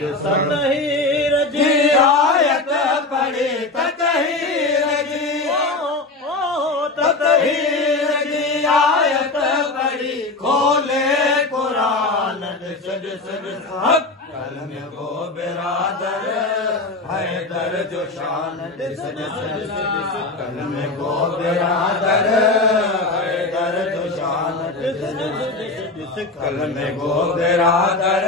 ततहीर जी आयत पढ़ी ततहीर जी ततहीर जी आयत पढ़ी खोले कुरान दिस दिस दिस कलम गो बिरादर हैदर जो शान दिस दिस दिस कलम गो बिरादर हैदर जो शान दिस दिस कलम गो बिरादर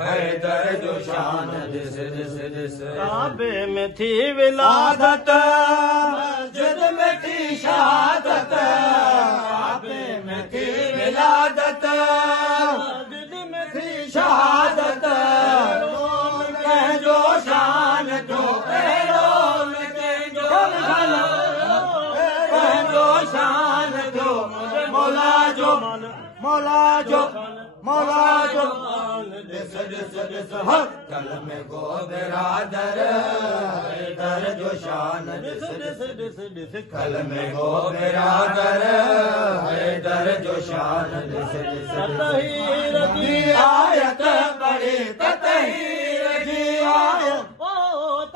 हैदर जो शान दिस दिस दिस काबे में थी विलादत मस्जिद में थी शहादत काबे में थी विलादत मस्जिद में थी शहादत जो शान जो शान जो मौला जो मौला जो मौला जो दिस दिस दिस कलम गो बिरादर हैदर जो शान दिस दिस दिस दिस कलम गो बिरादर हैदर जो शान दिस दिस ततहीर जी आयत पढ़ी ततहीर जी आयत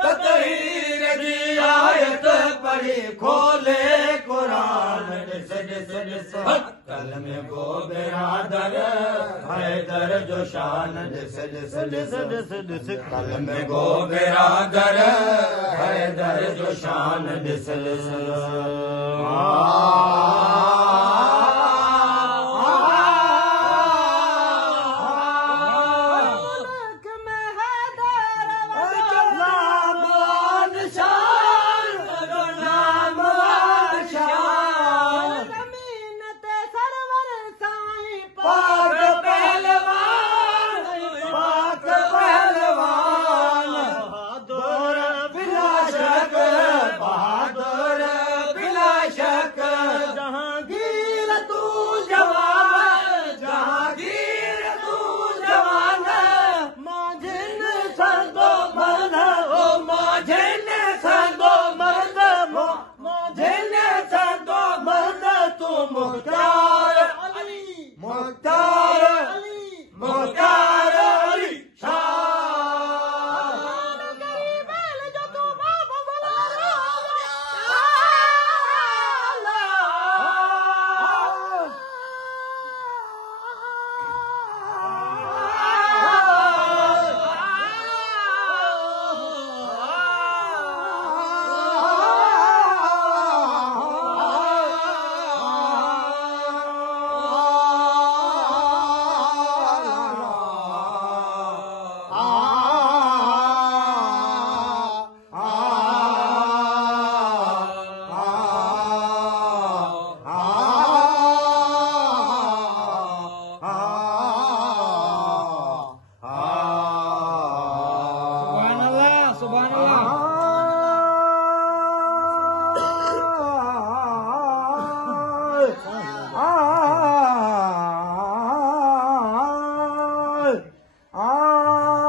ततहीर जी आयत पढ़ी खोले कुरान दिस दिस दिस कलम गो बिरादर हैदर जो शान this this this this this कलम गो बिरादर हैदर जो शान दिस दिस Ah